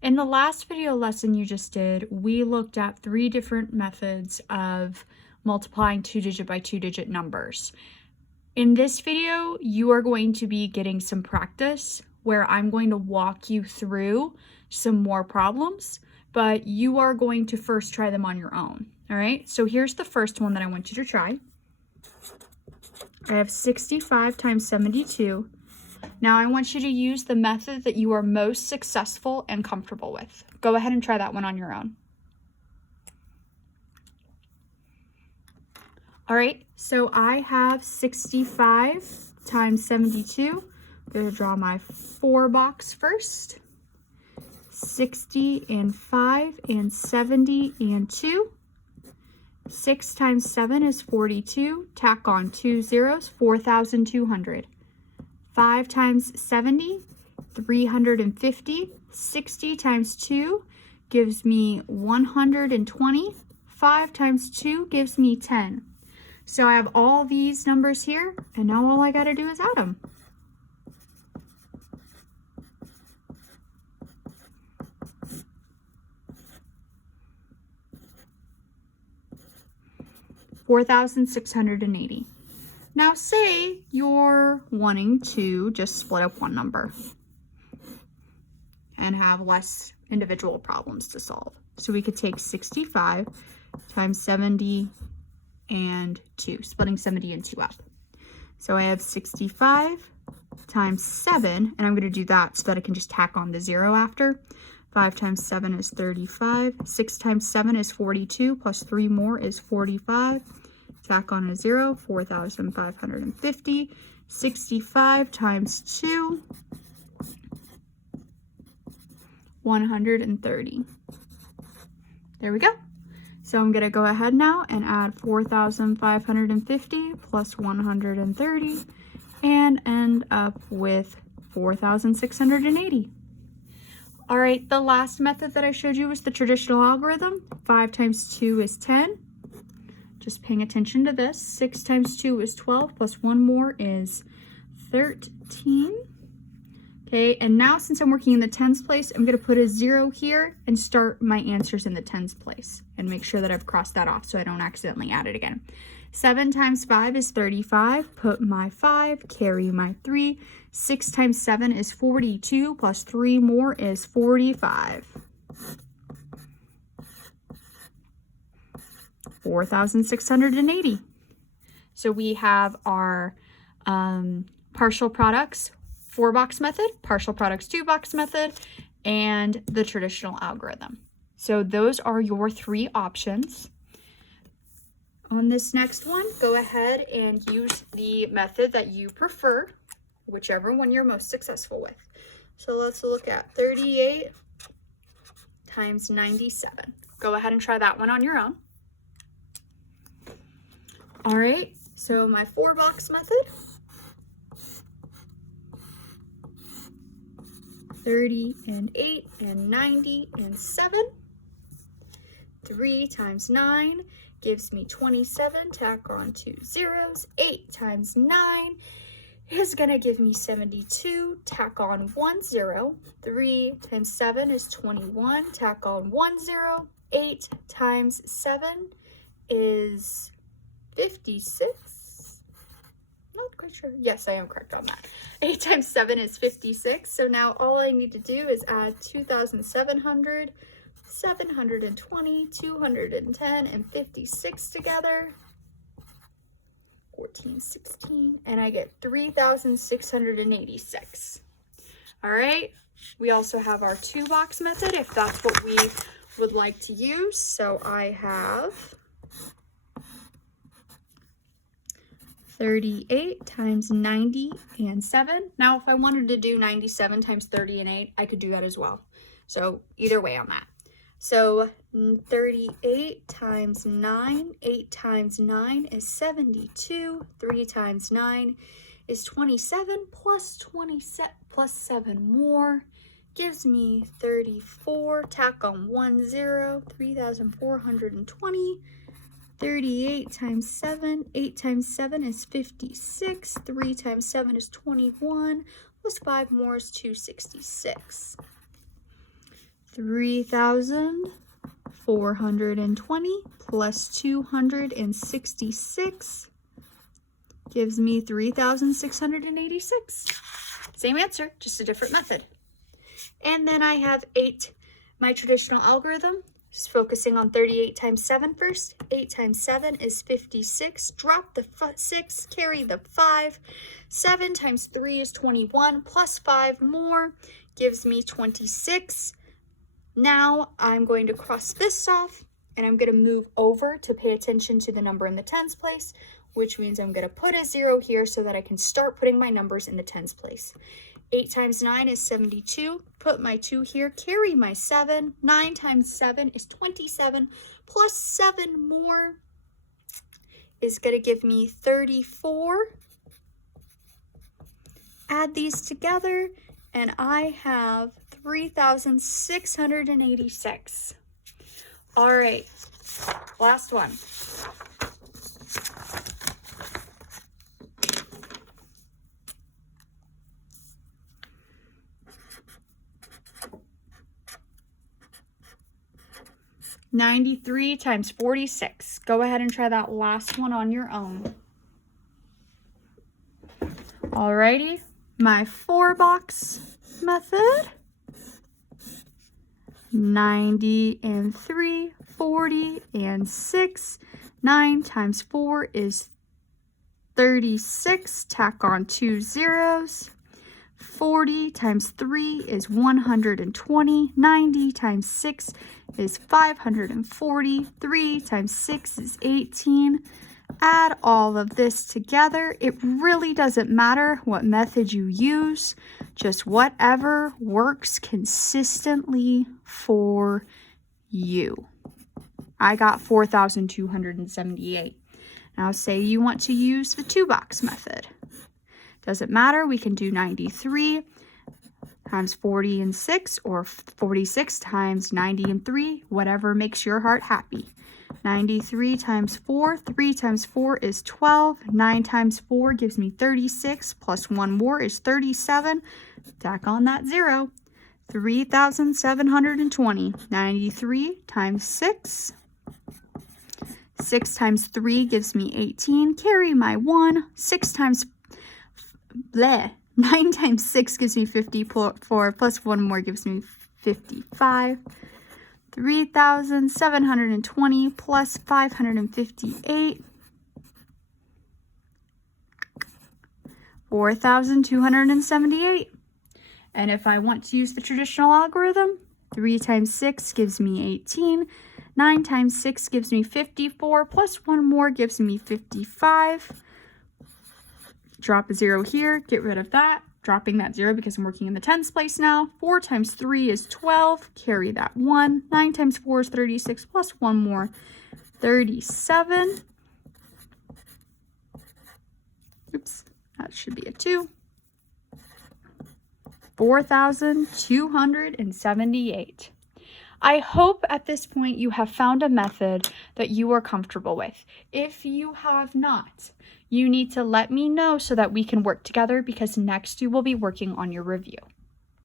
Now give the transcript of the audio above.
In the last video lesson you just did, we looked at 3 different methods of multiplying 2-digit by 2-digit numbers. In this video, you are going to be getting some practice where I'm going to walk you through some more problems, but you are going to first try them on your own. All right, so here's the first one that I want you to try. I have 65 times 72. Now I want you to use the method that you are most successful and comfortable with. Go ahead and try that one on your own. All right, so I have 65 times 72. I'm going to draw my 4 box first. 60 and 5 and 70 and 2. 6 times 7 is 42. Tack on 2 zeros, 4,200. 5 times 70, 350. 60 times 2 gives me 120. 5 times 2 gives me 10. So I have all these numbers here, and now all I got to do is add them. $4,680. Now say you're wanting to just split up one number and have less individual problems to solve. So we could take 65 times 70 and 2, splitting 70 and 2 up. So I have 65 times 7, and I'm going to do that so that I can just tack on the 0 after. 5 times 7 is 35. 6 times 7 is 42, plus 3 more is 45. Tack on a 0, 4,550. 65 times 2, 130. There we go. So I'm going to go ahead now and add 4,550 plus 130 and end up with 4,680. All right, the last method that I showed you was the traditional algorithm. 5 times 2 is 10. Just paying attention to this. 6 times 2 is 12, plus 1 more is 13. Okay, and now since I'm working in the tens place, I'm going to put a 0 here and start my answers in the tens place and make sure that I've crossed that off so I don't accidentally add it again. 7 times 5 is 35. Put my 5, carry my 3. 6 times 7 is 42, plus 3 more is 45. 4,680. So we have our partial products 4-box method, partial products 2-box method, and the traditional algorithm. So those are your 3 options. On this next one, go ahead and use the method that you prefer, whichever one you're most successful with. So let's look at 38 times 97. Go ahead and try that one on your own. All right, so my 4-box method. 30 and 8 and 90 and 7. 3 times 9 gives me 27. Tack on 2 zeros. 8 times 9 is going to give me 72. Tack on 1 0. 3 times 7 is 21. Tack on 1 0. 8 times 7 is 56. Not quite sure. Yes, I am correct on that. 8 times 7 is 56. So now all I need to do is add 2,700, 720, 210, and 56 together. 14, 16, and I get 3,686. All right. We also have our 2-box method if that's what we would like to use. So I have 38 times 90 and 7. Now, if I wanted to do 97 times 30 and 8, I could do that as well. So either way on that. So 38 times 9, 8 times 9 is 72. 3 times 9 is 27 plus 7 more gives me 34. Tack on 1 0, 3,420. 38 times 7, 8 times 7 is 56, 3 times 7 is 21, plus 5 more is 266. 3,420 plus 266 gives me 3,686. Same answer, just a different method. And then I have 8, my traditional algorithm, just focusing on 38 times 7 first. 8 times 7 is 56. Drop the 6, carry the 5. 7 times 3 is 21, plus 5 more gives me 26. Now I'm going to cross this off, and I'm going to move over to pay attention to the number in the tens place, which means I'm going to put a 0 here so that I can start putting my numbers in the tens place. 8 times 9 is 72. Put my 2 here, carry my 7. 9 times 7 is 27, plus 7 more is going to give me 34. Add these together, and I have 3,686. All right, last one. $93 times 46. Go ahead and try that last one on your own. Alrighty, my 4-box method. 90 and 3, 40 and 6. 9 times 4 is 36. Tack on 2 zeros. 40 times 3 is 120. 90 times 6 is 540. 3 times 6 is 18. Add all of this together. It really doesn't matter what method you use, just whatever works consistently for you. I got 4,278. Now say you want to use the 2-box method. Doesn't matter, we can do 93 times 40 and 6, or 46 times 90 and 3, whatever makes your heart happy. 93 times 4, 3 times 4 is 12, 9 times 4 gives me 36, plus 1 more is 37, tack on that 0, 3,720, 93 times 6, 6 times 3 gives me 18, carry my 1, 6 times, 9 times 6 gives me 54, plus 1 more gives me 55, 3,720 plus 558, 4,278. And if I want to use the traditional algorithm, 3 times 6 gives me 18, 9 times 6 gives me 54, plus 1 more gives me 55. Drop a 0 here, get rid of that. Dropping that 0 because I'm working in the tens place now. 4 times 3 is 12. Carry that 1. 9 times 4 is 36 plus 1 more. 37. Oops, that should be a 2. 4,278. I hope at this point you have found a method that you are comfortable with. If you have not, you need to let me know so that we can work together, because next you will be working on your review.